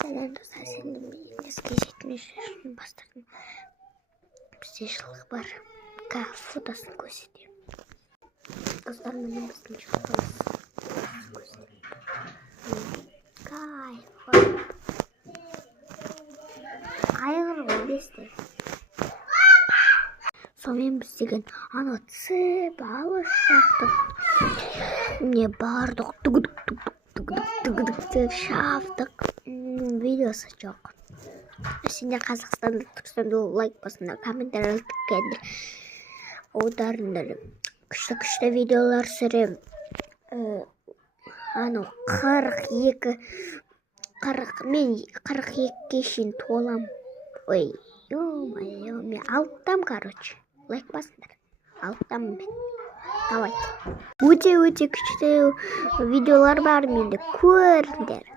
Сәлем достар, сендім еске 70 yaşını bastırdım. Бізде жылғы бар. Фотосын көрсетемін. Достар, міне біздің жылғымыз. Кайф. Айғыр ғой бесте. Сонымен біз деген ана алыс жақтық. Міне бардық, түгідік деп шаптық. Видеосы жоқ. Сенде Қазақстанда тұрсаңда лайк басында, комментарий тіккендір. Аударыңдар. Күшті видеолар сүрем. 42-ге шейін толам. Ой, мен алттам, короче. Лайк басыңдар. Алттам мен. Давайте. Өте күшті видеолар бар менде, көріңдер.